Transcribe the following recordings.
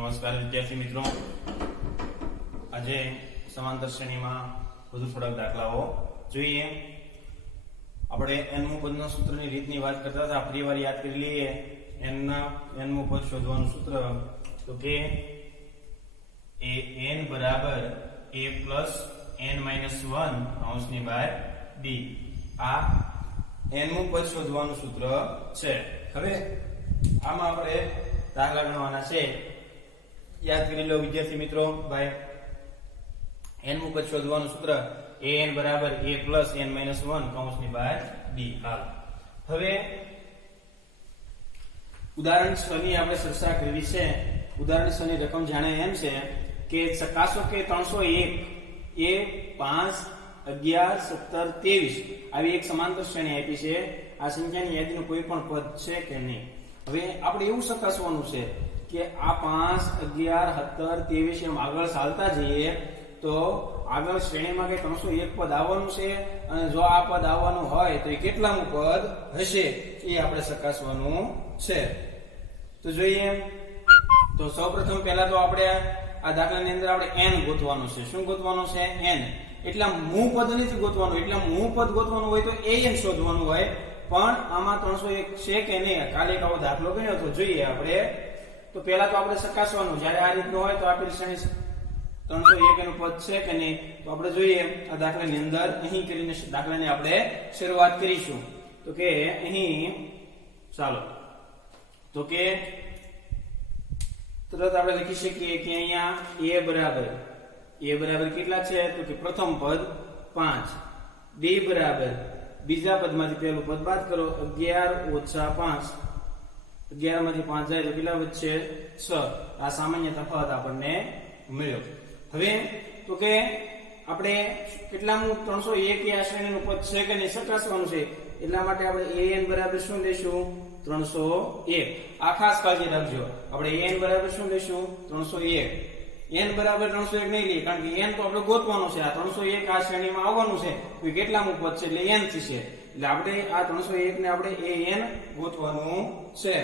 નમસ્કાર વિદ્યાર્થી મિત્રો, આજે સમાંતર શ્રેણીમાં વધુ થોડાક દાખલાઓ જોઈએ. આપણે n-મું પદના સૂત્રની રીતની વાત કરતા હતા. ફરીવાર યાદ કરી લઈએ. n-મું પદ શોધવાનું સૂત્ર તો કે n બરાબર a plus n-1 કૌંસની બહાર d. આ n-મું પદ શોધવાનું સૂત્ર છે. હવે આમાં આપણે દાખલા ગણવાના છે. યાદ કરી લો વિદ્યાર્થી મિત્રો. ભાઈ n-મું પદ શોધવાનું સૂત્ર an બરાબર a plus n-1 કૌંસની બહાર d. હાલ હવે ઉદાહરણ 6 ની આપણે ચર્ચા કરવી છે. ઉદાહરણ 6 ની રકમ જાણે એમ છે કે ચકાસો કે 301 એ 5 11 17 23 આવી એક સમાંતર શ્રેણી આપી છે. આ સંખ્યાની યાદીનું કોઈ પણ પદ છે કે નહીં. હવે આપણે એવું ચકાસવાનું છે કે આ 5 11 17 23 એમ આગળ ચાલતા જઈએ તો આગળ શ્રેણીમાં કે 301 પદ આવવાનું છે, અને જો આ પદ આવવાનું હોય તો એ કેટલામું પદ હશે એ આપણે ચકાસવાનું છે. તો જોઈએ. તો સૌપ્રથમ પહેલા તો આપણે આ દાખલાની અંદર આપણે n ગોતવાનું છે. શું ગોતવાનું છે? n. એટલા મૂળ પદ નથી ગોતવાનું. એટલા મૂળ પદ ગોતવાનું હોય તો an શોધવાનું હોય. પણ આમાં 301 છે કે નહીં? કાલે એક આવો દાખલો ગણ્યો તો જોઈએ આપણે. તો પહેલા તો આપણે ચકાસવાનું, જ્યારે આ રીતનું હોય તો આપેલ શ્રેણી 301 એનું પદ છે કે નહીં. તો આપણે જોઈએ આ દાખલાની અંદર. અહીં કરીને દાખલાની આપણે શરૂઆત કરીશું. તો કે અહીં ચાલો તો કે તરત આપણે લખી શકીએ કે અહીંયા a બરાબર કેટલા છે? તો કે પ્રથમ પદ 5. d બરાબર બીજા પદમાંથી પહેલું પદ બાદ કરો, 11 ઓછા 5. 11 માંથી 5 જાય તો કેટલા વધશે? 6. આ સામાન્ય તફાવત આપણને મળ્યો. હવે તો કે આપણે કેટલામું 301 આ શ્રેણીનું પદ છે કે નહીં ચકાસવાનું છે. એટલા માટે આપણે an બરાબર શું લેશું? 301. આ ખાસ કાળજી રાખજો. આપણે an બરાબર શું લેશું? 301. n બરાબર 301 નહીં લઈએ, કારણ કે n તો આપણે ગોતવાનું છે. આ 301 આ શ્રેણીમાં આવવાનું છે તો કેટલામું પદ છે એટલે n થશે. એટલે આપણે આ 301 ને આપણે an ગોતવાનું છે.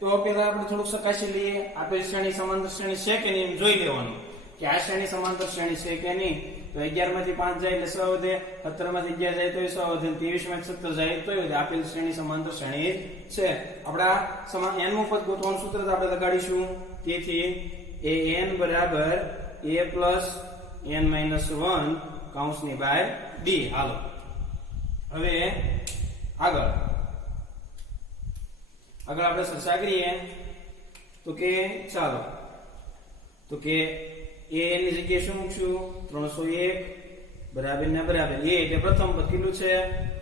તો પહેલા આપણે થોડુંક ચકાસી લઈએ. આપેલ શ્રેણી સમાંતર શ્રેણી છે કે નહીં જોઈ લેવાનું કે આ શ્રેણી સમાંતર શ્રેણી છે કે નહીં. તો 11 માંથી 5 જાય એટલે 6 વધે, 17 માંથી 11 જાય તો 6 વધે, 23 માંથી 17 જાય તો વધે. આપેલ શ્રેણી સમાંતર શ્રેણી છે. આપણે n-મું પદ ગોતવાનું સૂત્ર આપણે લગાડીશું. તેથી an બરાબર a plus n-1 કૌંસની બહાર d. હાલો હવે આગળ આપણે ચર્ચા કરીએ. તો કે ચાલો તો કે an ની જગ્યાએ શું મૂકશું? 301 બરાબર ને બરાબર. a એટલે પ્રથમ પદ કેટલું છે?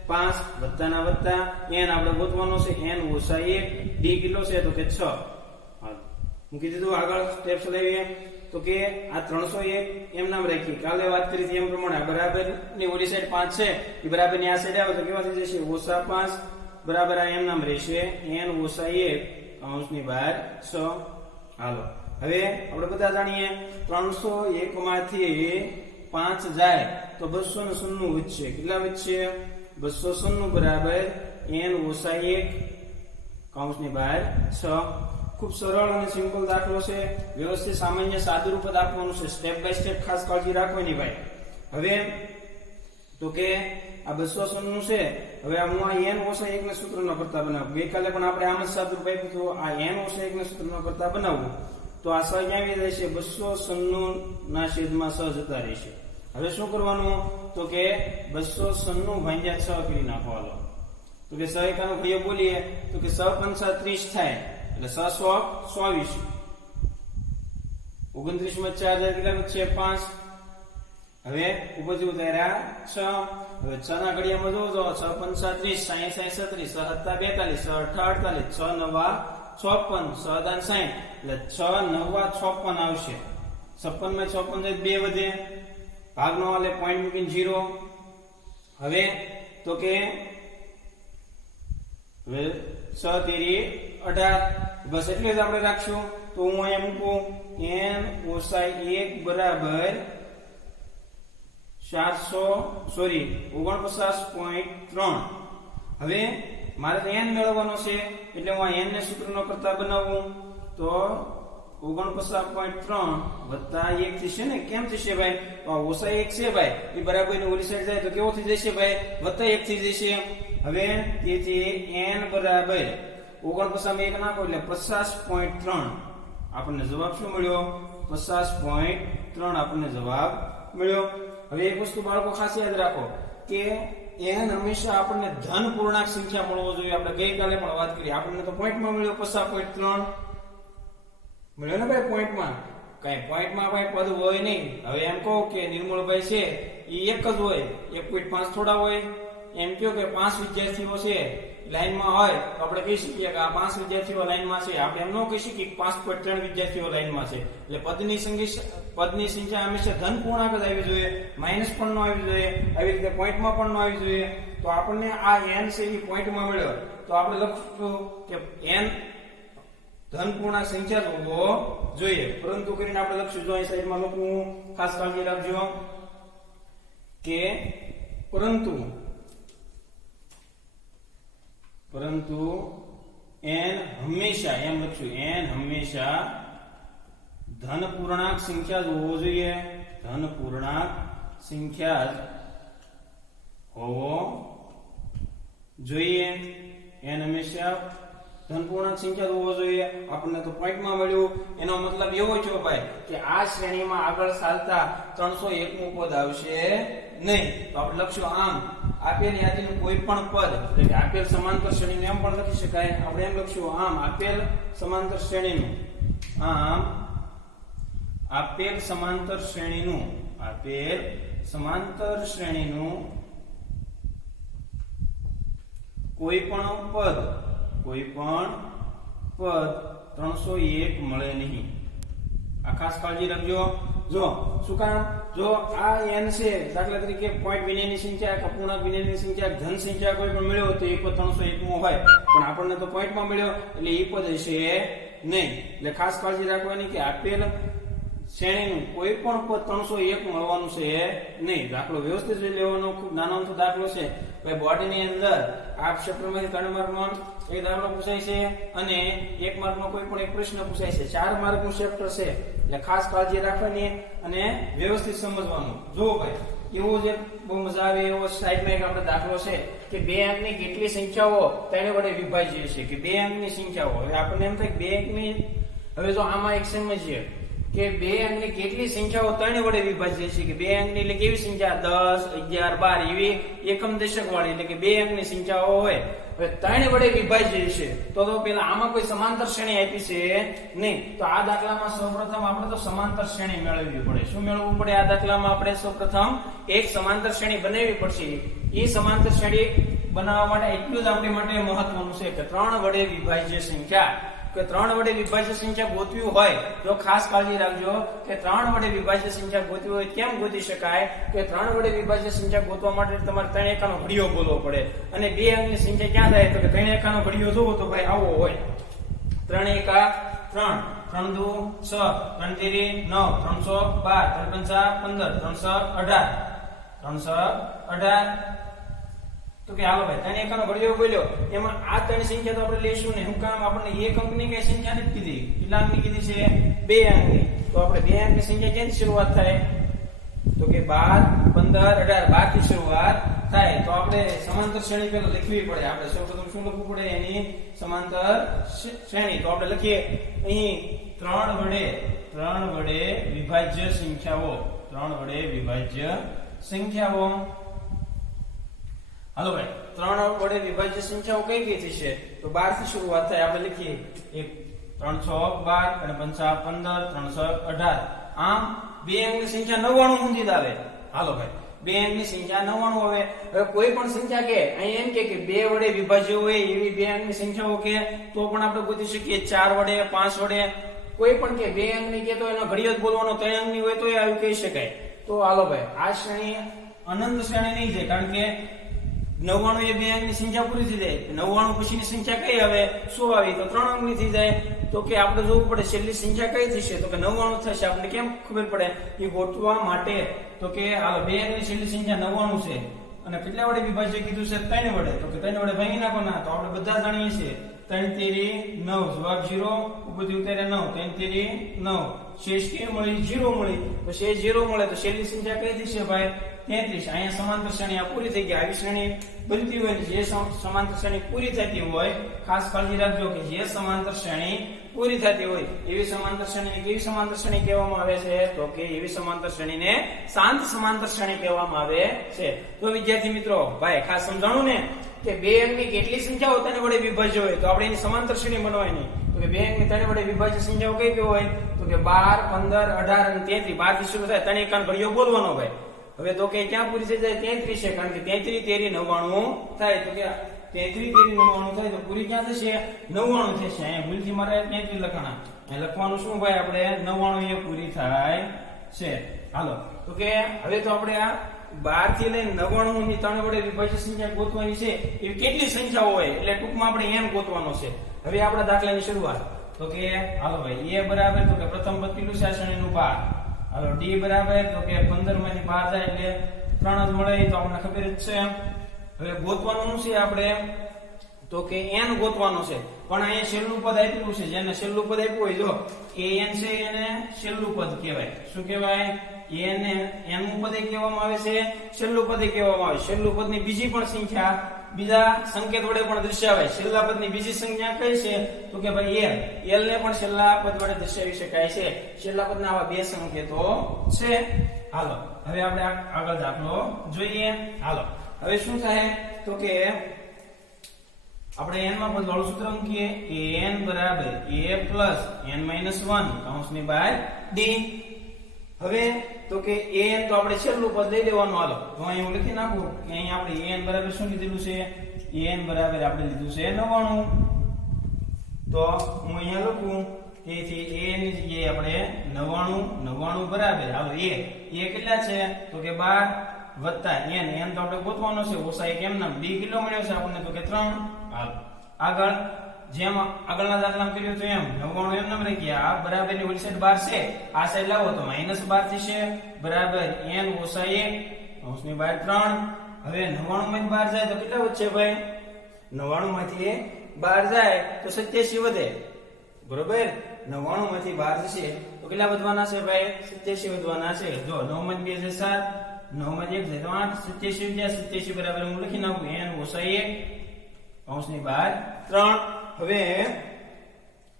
5 વત્તાના વત્તા n આપણે ગોતવાનો છે. n ઓછા 1 d કેટલો છે? તો કે 6. મૂકી દીધું. આગળ સ્ટેપ ચલાવીએ. તો કે આ 301 એમ નામ રાખી. કાલે વાત કરી હતી એમ પ્રમાણે બરાબર ની ઓલી સાઈડ 5 છે એ બરાબર ની આ સાઈડ આવે તો કેવા થઈ જશે? ઓછા 5 બરાબર આ એમ નામ રહેશે. n ઓછા 1 કૌંસની બહાર 6. હાલો હવે આપણે બધા જાણીએ 301 માંથી 5 જાય તો 296 વધશે. કેટલા વધશે? 296 બરાબર n ઓછા 1 કૌંસની બહાર 6. ખૂબ સરળ અને સિમ્પલ દાખલો છે. વ્યવસ્થિત સામાન્ય સાદુરૂપ પદ આપવાનું છે. સ્ટેપ બાય સ્ટેપ ખાસ કાળજી રાખવાની ભાઈ. હવે તો કે આ 296 છે. હવે હું આ n ઓછા 1 ને સૂત્રનો કરતા બનાવું. ગઈકાલે પણ આપણે આમ જ સાદુરૂપ આપ્યું તો આ n ઓછા 1 ને સૂત્રનો કરતા બનાવવું. તો આ 6 ક્યાં આવી જશે? 296 ના છેદમાં 6 જતા રહેશે. હવે શું કરવાનું? તો કે 296 ભાગ્યા 6 કરી નાખવાનો. તો કે 6 એકાનો ઘડિયો બોલીએ તો કે 6 પંચા 30 થાય. એટલે 6 24. 29 માં 4 જાય કેટલા વધશે? 5. હવે ઉપરથી ઉતાર્યા 6. હવે 6 ના ઘડિયામાં જોજો. 6 પંચા 30, 60 36, 6 42, 6 48, 6 9 56, 6 દાન 60. એટલે 6 9 56 આવશે. 56 માં 56 જાય 2 વધે. ભાગનો એટલે પોઈન્ટ મૂકીને 0. હવે તો કે હવે 6 તેરી 18. બસ એટલે જ આપણે રાખશું. તો હું અહીંયા મૂકું n ઓછા 1 બરાબર 49.3. હવે મારે તો n મેળવવાનો છે એટલે હું આ n ને સૂત્રનો કરતા બનાવું. તો 49.3 વત્તા 1 થશે ને? કેમ થશે ભાઈ? તો આ ઓછા 1 છે ભાઈ, એ બરાબર ની ઓલી સાઈડ જાય તો કેવો થઈ જશે ભાઈ? વત્તા 1 થઈ જશે. હવે તેથી n બરાબર 49 માં 1 નાખો એટલે 50.3 આપણને જવાબ શું મળ્યો? 50.3 આપણને જવાબ મળ્યો. હવે એક વસ્તુ બાળકો ખાસ યાદ રાખો કે n હંમેશા આપણને ધન પૂર્ણાંક સંખ્યા મળવો જોઈએ. આપણે ગઈકાલે પણ વાત કરી, આપણને તો પોઈન્ટમાં મળ્યો 50.3 મળ્યો ને ભાઈ પોઈન્ટમાં. કઈ પોઈન્ટમાં ભાઈ પદ હોય નહીં. હવે એમ કહો કે નિર્મળભાઈ છે એ એક જ હોય, 1.5 થોડા હોય. એમ કહો કે 5 વિદ્યાર્થીઓ છે લાઈનમાં હોય તો આપણે કહી શકીએ કે આ 5 વિદ્યાર્થીઓ લાઈનમાં છે. આપણે એમ ન કહી શકીએ કે 5.3 વિદ્યાર્થીઓ લાઈનમાં છે. એટલે પદની સંખ્યા હંમેશા ધન પૂર્ણાંક જ આવી જોઈએ, માઇનસ પણ ન આવી જોઈએ, આવી રીતે પોઈન્ટમાં પણ ન આવી જોઈએ. તો આપણને આ n છે એ પોઈન્ટમાં મળ્યો તો આપણે લખશું કે n ધન પૂર્ણાંક સંખ્યા હોવો જોઈએ. પરંતુ કરીને આપણે લખશું, જો અહીં સાઈડમાં લખવું, ખાસ કાળજી રાખજો કે પરંતુ n હંમેશા, એમ લખશું, n હંમેશા ધન પૂર્ણાંક સંખ્યા જ હોવો જોઈએ. ધન પૂર્ણાંક સંખ્યા જ હોવો જોઈએ. n હંમેશા ધન પૂર્ણાંક સંખ્યા હોવો જોઈએ. આપણને તો પોઈન્ટમાં મળ્યું. એનો મતલબ એવો છે ભાઈ કે આ શ્રેણીમાં આગળ ચાલતા 301મું પદ આવશે નહીં. તો આપણે લખશું આમ આપેલ યાદીનું કોઈ પણ પદ, એટલે કે આપેલ સમાંતર શ્રેણીનું એમ પણ લખી શકાય. આપણે એમ લખશું આમ આપેલ સમાંતર શ્રેણીનું, આમ આપેલ સમાંતર શ્રેણીનું, આપેલ સમાંતર શ્રેણીનું કોઈ પણ પદ 301 મળે નહીં. આ ખાસ કાળજી રાખજો. જો શું કામ? જો આ n છે, દાખલા તરીકે પોઈન્ટ વિનયની સંખ્યા કે પૂર્ણાંક વિનયની સંખ્યા ધન સંખ્યા કોઈ પણ મળ્યો તો એ પદ 301 હોય, પણ આપણને તો પોઈન્ટમાં મળ્યો એટલે એ પદ હશે નહીં. એટલે ખાસ કાળજી રાખવાની કે આપેલ શ્રેણીનું કોઈ પણ પદ 301 મળવાનું છે નહીં. દાખલો વ્યવસ્થિત લેવાનો, ખૂબ નાનો અમથો દાખલો છે ભાઈ. બોર્ડની અંદર આ ચેપ્ટરમાંથી 3 માર્કનો એક દાખલો પૂછાય છે અને 1 માર્કનો કોઈ પણ એક પ્રશ્ન પૂછાય છે. 4 માર્કનું ચેપ્ટર છે એટલે ખાસ કાળજી રાખવાની અને વ્યવસ્થિત સમજવાનું. જો ભાઈ એવો જે બહુ મજા આવે એવો સાઈડમાં એક આપણે દાખલો છે કે 2 અંકની કેટલી સંખ્યાઓ 3 વડે વિભાજ્ય છે, કે 2 અંકની સંખ્યાઓ. હવે આપણને એમ થાય કે 2 અંકની, હવે જો આમાં એક સમજીએ કે 2 અંકની કેટલી સંખ્યાઓ 3 વડે વિભાજ્ય છે, કે 2 અંકની એટલે કેવી સંખ્યા? 10, 11, 12 એવી એકમ દશક વાળી, એટલે કે 2 અંકની સંખ્યાઓ હોય. હવે 3 વડે વિભાજ્ય છે તો પેલા આમાં કોઈ સમાંતર શ્રેણી આપી છે નહીં. તો આ દાખલામાં સૌપ્રથમ આપણે તો સમાંતર શ્રેણી મેળવવી પડે. શું મેળવવું પડે? આ દાખલામાં આપણે સૌપ્રથમ એક સમાંતર શ્રેણી બનાવવી પડશે. એ સમાંતર શ્રેણી બનાવવા માટે એટલું જ આપણી માટે મહત્વનું છે કે 3 વડે વિભાજ્ય સંખ્યા, કે 3 વડે વિભાજ્ય સંખ્યા ગોતવી હોય તો ખાસ કાળજી રાખજો કે 3 વડે વિભાજ્ય સંખ્યા ગોતવી હોય કેમ ગોતી શકાય? કે 3 વડે વિભાજ્ય સંખ્યા ગોતવા માટે તમારે 3 એકાનો ઘડિયો બોલવો પડે. અને 2 અંકની સંખ્યા ક્યાં થાય? તો કે 3 એકાનો ઘડિયો જોવો તો ભાઈ આવો હોય. 3 એકા 3, 3 દુ 6, 3 તેરી 9, 312, 3 પંચા 15, 318. તો કે હાલો ભાઈ 3 એકાનો ઘડિયો બોલ્યો, એમાં આ 3 સંખ્યા તો આપણે લઈશું ને. હું કામ? આપણને 1 અંકની કઈ સંખ્યા નથી કીધી. કેટલા અંકની કીધી છે? 2 અંકની. તો આપણે 2 અંકની સંખ્યા ક્યાંથી શરૂઆત થાય? તો કે 12, 15, 18, 12 થી શરૂઆત થાય. તો આપણે સમાંતર શ્રેણી પહેલા લખવી પડે. આપણે સૌપ્રથમ શું લખવું પડે? એની સમાંતર શ્રેણી. તો આપણે લખીએ અહીં 3 વડે વિભાજ્ય સંખ્યાઓ, 3 વડે વિભાજ્ય સંખ્યાઓ. હાલો ભાઈ 3 વડે વિભાજ્ય સંખ્યાઓ કઈ કઈ થશે? તો 12 થી શરૂઆત થાય. આપણે લખીએ 1, 3, 6, 12 અને 5, 15, 3, 18. આમ 2 અંકની સંખ્યા 99 સુધી જ આવે. હાલો ભાઈ 2 અંકની સંખ્યા 99 આવે. હવે કોઈ પણ સંખ્યા કે અહીં એમ કે 2 વડે વિભાજ્ય હોય એવી 2 અંકની સંખ્યાઓ કે તો પણ આપણે ગોતી શકીએ. 4 વડે, 5 વડે, કોઈ પણ કે 2 અંકની કે તો એનો ઘડિયો જ બોલવાનો. 3 અંકની હોય તો એ આવી કહી શકાય. તો હાલો ભાઈ આ શ્રેણી અનંત શ્રેણી નહીં છે, કારણ કે 99 એ 2 અંકની સંખ્યા પૂરી થઈ જાય. 99 પછીની સંખ્યા કઈ આવે? 100 આવી તો 3 અંકની થઈ જાય. તો કે આપણે જોવું પડે છેલ્લી સંખ્યા કઈ થશે? તો કે 99 થશે. આપણે કેમ ખબર પડે? એ ગોતવા માટે તો કે હાલો 2 અંકની છેલ્લી સંખ્યા 99 છે અને કેટલા વડે વિભાજ્ય કીધું છે? 3 વડે. તો કે 3 વડે ભાંગી નાખો. ના તો આપણે બધા જાણીએ છીએ 3 તેરી 9, જવાબ 0, ઉપરથી ઉતારે 9, 3 તેરી 9, શેષ કે મળી 0 મળી, તો શેષ 0 મળે તો છેલ્લી સંખ્યા કઈ થશે ભાઈ 33. અહીંયા સમાંતર શ્રેણી આ પૂરી થઈ ગઈ. આવી શ્રેણી બનતી હોય જે સમાંતર શ્રેણી પૂરી થતી હોય, ખાસ કાળજી રાખજો કે જે સમાંતર શ્રેણી પૂરી થતી હોય એવી સમાંતર શ્રેણીને કેવી સમાંતર શ્રેણી કહેવામાં આવે છે? તો કે એવી સમાંતર શ્રેણીને શાંત સમાંતર શ્રેણી કહેવામાં આવે છે. તો વિદ્યાર્થી મિત્રો ભાઈ ખાસ સમજાણું ને કે બે અંકની કેટલી સંખ્યાઓ તેને વડે વિભાજ્ય હોય તો આપણે એની સમાંતર શ્રેણી બનાવવાની. તો કે બે અંકની તેને વડે વિભાજ્ય સંખ્યાઓ કઈ કઈ હોય? તો કે 12, 15, 18 અને 33. 12 થી શરૂ થાય, ત્રણ એકાન ઘડિયો બોલવાનો ભાઈ. હવે તો કે ક્યાં પૂરી થઈ જાય? 33 છે, કારણ કે 33 તેરી 99 થાય. તો કે 33 તેરી 99 થાય તો પૂરી ક્યાં થશે? 99 થશે. અહીંયા ભૂલથી મારે 33 લખવાના, અહીં લખવાનું શું ભાઈ? આપણે 99 એ પૂરી થાય છે. હાલો, તો કે હવે તો આપણે આ 12 થી લઈને 99 ની ત્રણ વડે વિભાજ્ય સંખ્યા ગોતવાની છે. એવી કેટલી સંખ્યાઓ હોય એટલે ટૂંકમાં આપણે એમ ગોતવાનો છે. હવે આપણા દાખલાની શરૂઆત. તો કે હાલો ભાઈ a બરાબર, તો કે પ્રથમ પદ કેટલું છે? આ શ્રેણીનું 12. હાલો d બરાબર, તો કે 15 માંથી 12 જાય એટલે 3 જ મળે, તો આપણને ખબર જ છે. હવે ગોતવાનું છે આપણે, તો કે n ગોતવાનો છે. પણ અહીંયા છેલ્લું પદ આપ્યું છે, જેને છેલ્લું પદ આપ્યું હોય જો an છે એને છેલ્લું પદ કહેવાય. શું કહેવાય? n નું પદ કહેવામાં આવે છે, છેલ્લું પદ કહેવામાં આવે. છેલ્લું પદની બીજી પણ સંખ્યા બીજા સંકેત વડે પણ દર્શાવાય. છેલ્લા પદની બીજી સંખ્યા કઈ છે? તો કે ભાઈ l ને પણ છેલ્લા પદ વડે દર્શાવી શકાય છે. છેલ્લા પદના આવા બે સંકેતો છે. હાલો હવે આપણે આગળ દાખલો જોઈએ. હાલો હવે શું થાય? તો કે આપણે n માં પદ વાળું સૂત્ર મૂકીએ. an બરાબર a n - 1 કૌંસની બહાર d. હવે તો કે an તો આપણે છેલ્લું પદ લઈ લેવાનું. હાલો તો અહીં હું લખી નાખું કે અહીં આપણે an બરાબર શું લીધેલું છે? an બરાબર આપણે લીધું છે 99. તો હું અહીંયા લખું, તેથી an ની જગ્યાએ આપણે 99 બરાબર. હાલો a કેટલા છે? તો કે 12 વત્તા n તો આપણે ગોતવાનો છે. ઓછા 1 એમ નામ. b કેટલો મળ્યો છે આપણને? તો કે 3. હાલો આગળ જેમ આગળના દાખલામાં કર્યું તો એમ 99 એમ નામ રહી ગયા. આ બરાબર ની ઓલી સાઈડ 12 છે, આ સાઈડ લાવો તો -12 થશે. બરાબર n ઓછા 1 કૌંસની બહાર 3. હવે 99 માંથી 12 જાય તો કેટલા વધશે ભાઈ? 99 માંથી 12 જાય તો 87 વધે. બરોબર, 99 માંથી 12 જશે તો કેટલા વધવાના છે ભાઈ? 87 વધવાના છે. જો 9 માંથી 2 છે 7, 9 માંથી 1 જાય તો 8, 87 ગયા. 87 બરાબર હું લખી નાખું n ઓછા 1 કૌંસની બહાર 3. હવે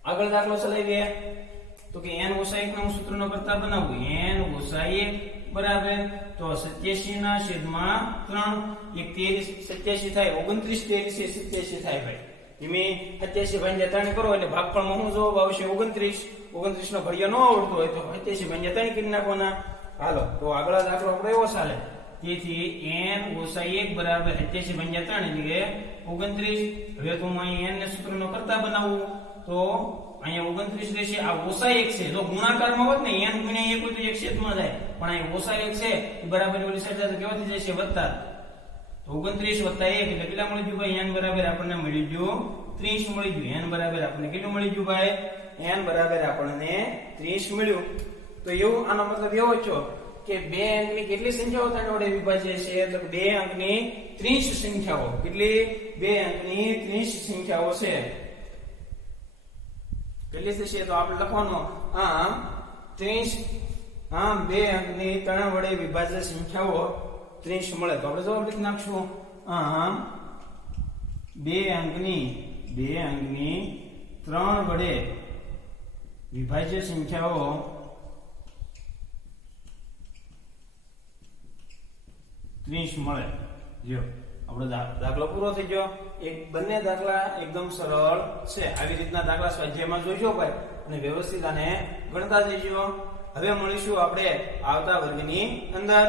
આગળ દાખલો ચલાવીએ. તો કે n ઓછા 1 નું સૂત્રનો કરતા બનાવવું. n ઓછા 1 બરાબર તો 87 ના છેદમાં 3. 87 થાય 29, 87 થાય ભાઈ. ધીમે 87 ભાગ્યા 3 કરો એટલે ભાગફળમાં શું જવાબ આવશે? 29. 29 નો ઘડિયો ન આવડતો હોય તો 87 ભાગ્યા 3 કરી નાખવાના. હાલો તો આગળ દાખલો આપણે એવો ચાલે. તેથી n ઓછા 1 બરાબર 87 ભાગ્યા 3 એટલે 29. હવે તો હું અહીં n ને સૂત્રનો કરતા બનાવું તો અહીંયા 29 રહેશે. આ ઓછા 1 છે, જો ગુણાકારમાં હોત ને n ગુણ્યા 1 હોય તો 1 છેદમાં જાય, પણ અહીં ઓછા 1 છે એ બરાબર ઓલી સાઈડ જાય તો કેવા થઈ જશે? વત્તા. તો 29 વત્તા 1 એટલે કેટલા મળી ગયું ભાઈ? n બરાબર આપણને મળી ગયું 30 મળી ગયું. n બરાબર આપણને કેટલું મળી ગયું ભાઈ? n બરાબર આપણને 30 મળ્યું. તો એવું આનો મતલબ એવો છો કે બે અંકની કેટલી સંખ્યાઓ તેને વડે વિભાજ્ય છે? એટલે બે અંકની 30 સંખ્યાઓ. કેટલી? બે અંકની 30 સંખ્યાઓ છે. કેટલી થશે? તો આપણે લખવાનો આમ 30. આમ બે અંકની ત્રણ વડે વિભાજ્ય સંખ્યાઓ 30 મળે તો આપણે જવાબ લખી નાખશું. આમ બે અંકની ત્રણ વડે વિભાજ્ય સંખ્યાઓ 30 મળે. જો આપણો દાખલો પૂરો થઈ ગયો. બંને દાખલા એકદમ સરળ છે. આવી રીતના દાખલા સ્વાધ્યાયમાં જોઈજો ભાઈ અને વ્યવસ્થિત આને ગણતા જઈજો. હવે મળીશું આપણે આવતા વર્ગની અંદર.